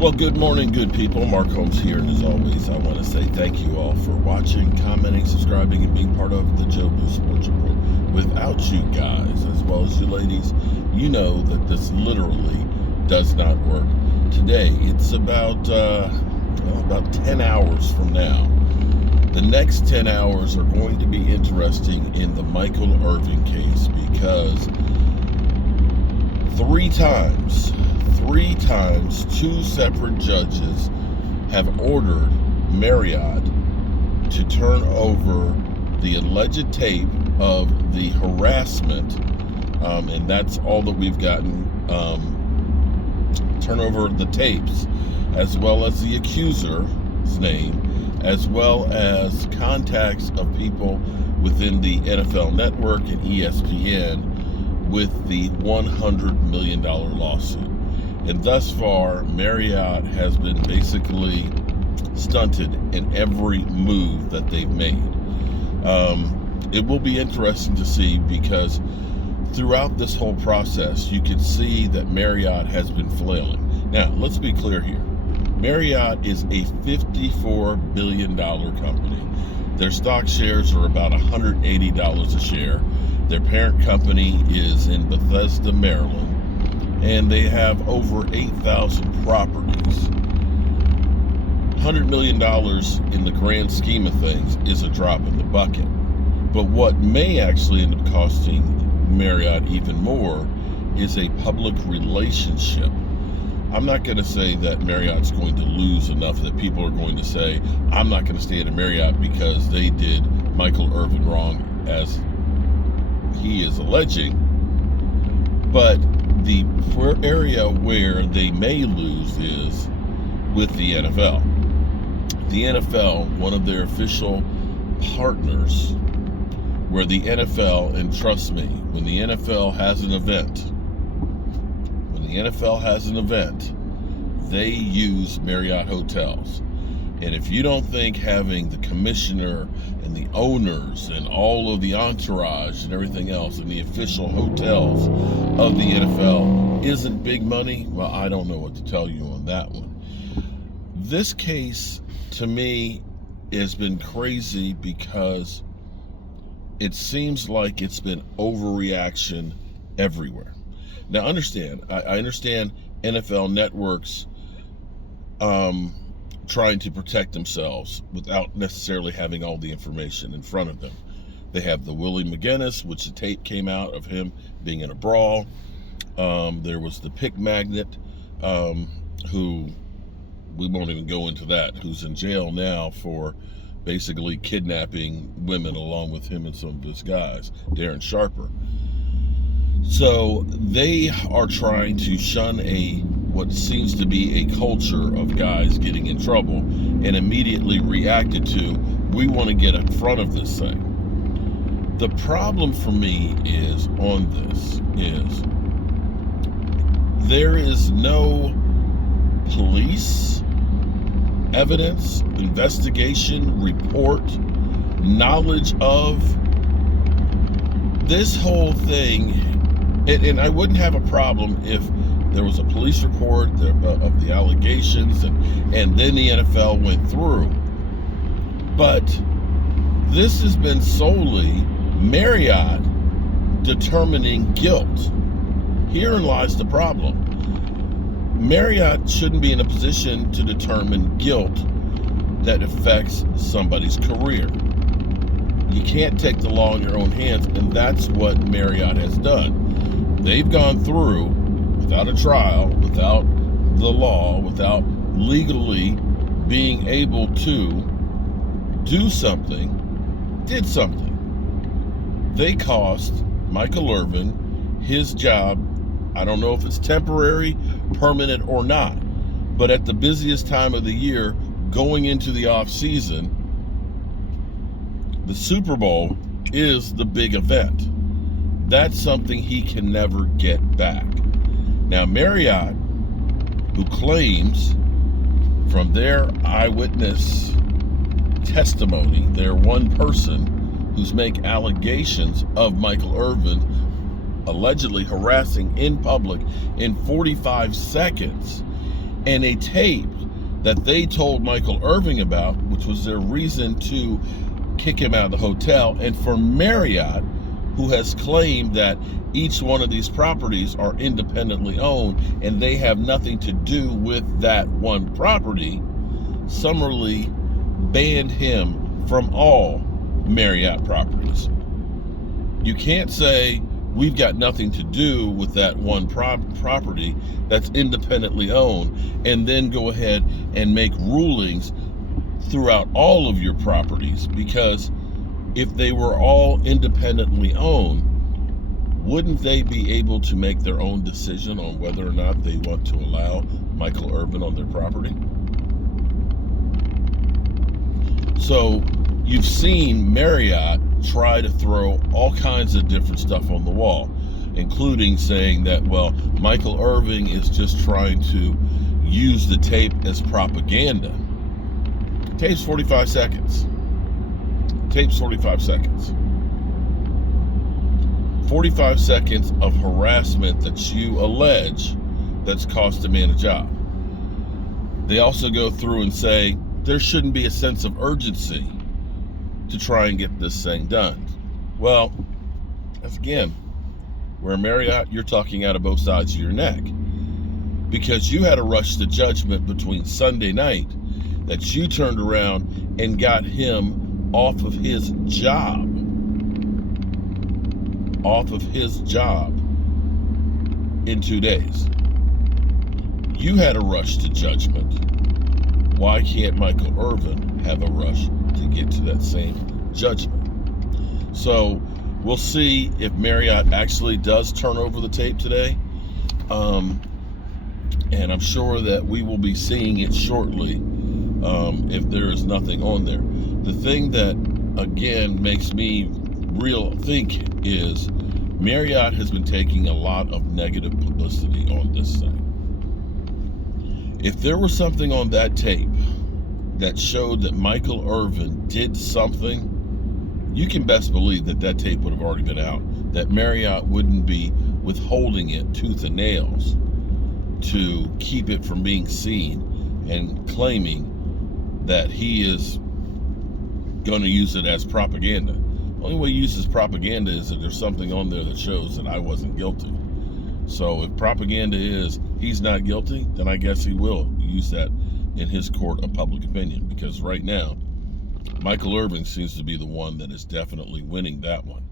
Well, good morning, good people. Mark Holmes here, and as always, I want to say thank you all for watching, commenting, subscribing, and being part of the Joe Boo Sports Report. Without you guys, as well as you ladies, you know that this literally does not work. Today, it's about 10 hours from now. The next 10 hours are going to be interesting in the Michael Irvin case because three times, two separate judges have ordered Marriott to turn over the alleged tape of the harassment, and that's all that we've gotten. Turn over the tapes, as well as the accuser's name, as well as contacts of people within the NFL Network and ESPN with the $100 million lawsuit. And thus far, Marriott has been basically stunted in every move that they've made. It will be interesting to see because throughout this whole process, you can see that Marriott has been flailing. Now, let's be clear here. Marriott is a $54 billion company. Their stock shares are about $180 a share. Their parent company is in Bethesda, Maryland, and they have over 8,000 properties. $100 million in the grand scheme of things is a drop in the bucket. But what may actually end up costing Marriott even more is a public relationship. I'm not going to say that Marriott's going to lose enough that people are going to say, I'm not going to stay at a Marriott because they did Michael Irvin wrong, as he is alleging. But the area where they may lose is with the NFL. The NFL, one of their official partners, where the NFL, and trust me, when the NFL has an event, they use Marriott hotels. And if you don't think having the commissioner and the owners and all of the entourage and everything else in the official hotels of the NFL isn't big money, well, I don't know what to tell you on that one. This case, to me, has been crazy because it seems like it's been overreaction everywhere. Now, understand, I understand NFL networks trying to protect themselves without necessarily having all the information in front of them. They have the Willie McGinnis, which the tape came out of him being in a brawl. There was the pick magnet, who we won't even go into that, who's in jail now for basically kidnapping women along with him and some of his guys, Darren Sharper. So they are trying to shun what seems to be a culture of guys getting in trouble and immediately reacted to, we want to get in front of this thing. The problem for me is there is no police evidence, investigation, report, knowledge of this whole thing. And I wouldn't have a problem if there was a police report of the allegations and then the NFL went through. But this has been solely Marriott determining guilt. Herein lies the problem. Marriott shouldn't be in a position to determine guilt that affects somebody's career. You can't take the law in your own hands, and that's what Marriott has done. They've gone through without a trial, without the law, without legally being able to do something, did something. They cost Michael Irvin his job. I don't know if it's temporary, permanent, or not, but at the busiest time of the year, going into the off season, the Super Bowl is the big event. That's something he can never get back. Now, Marriott, who claims from their eyewitness testimony, they're one person who's make allegations of Michael Irvin allegedly harassing in public in 45 seconds. and a tape that they told Michael Irvin about, which was their reason to kick him out of the hotel, and for Marriott, who has claimed that each one of these properties are independently owned and they have nothing to do with that one property, summarily banned him from all Marriott properties. You can't say we've got nothing to do with that one property that's independently owned and then go ahead and make rulings throughout all of your properties, because if they were all independently owned, wouldn't they be able to make their own decision on whether or not they want to allow Michael Irvin on their property? So you've seen Marriott try to throw all kinds of different stuff on the wall, including saying that, well, Michael Irvin is just trying to use the tape as propaganda. Tape's 45 seconds. Tape's 45 seconds. 45 seconds of harassment that you allege that's cost a man a job. They also go through and say there shouldn't be a sense of urgency to try and get this thing done. Well, that's again, where Marriott, you're talking out of both sides of your neck, because you had a rush to judgment between Sunday night that you turned around and got him off of his job. Off of his job in 2 days. You had a rush to judgment. Why can't Michael Irvin have a rush to get to that same judgment? So we'll see if Marriott actually does turn over the tape today. And I'm sure that we will be seeing it shortly if there is nothing on there. The thing that, again, makes me real think is Marriott has been taking a lot of negative publicity on this thing. If there was something on that tape that showed that Michael Irvin did something, you can best believe that that tape would have already been out, that Marriott wouldn't be withholding it tooth and nails to keep it from being seen and claiming that he is going to use it as propaganda. The only way he uses propaganda is if there's something on there that shows that I wasn't guilty. So if propaganda is he's not guilty, then I guess he will use that in his court of public opinion, because right now Michael Irvin seems to be the one that is definitely winning that one.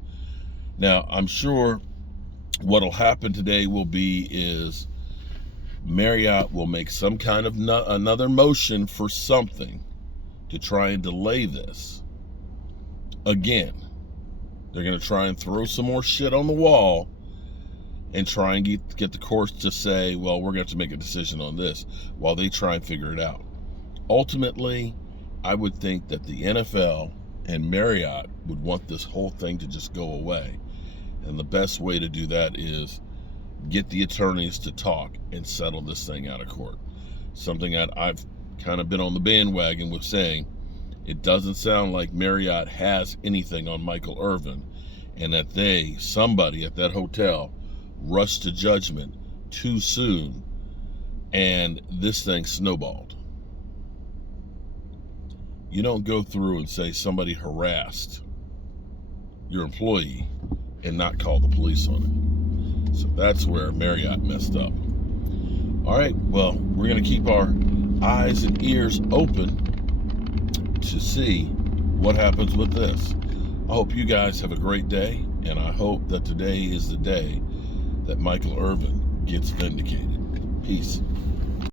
Now, I'm sure what'll happen today will be is Marriott will make some kind of another motion for something to try and delay this. Again, they're going to try and throw some more shit on the wall and try and get the courts to say, well, we're going to have to make a decision on this while they try and figure it out. Ultimately, I would think that the NFL and Marriott would want this whole thing to just go away. And the best way to do that is get the attorneys to talk and settle this thing out of court. Something that I've kind of been on the bandwagon with saying, it doesn't sound like Marriott has anything on Michael Irvin, and that somebody at that hotel rushed to judgment too soon, and this thing snowballed. You don't go through and say somebody harassed your employee and not call the police on it. So that's where Marriott messed up. All right, well, we're going to keep our eyes and ears open to see what happens with this. I hope you guys have a great day, and I hope that today is the day that Michael Irvin gets vindicated. Peace.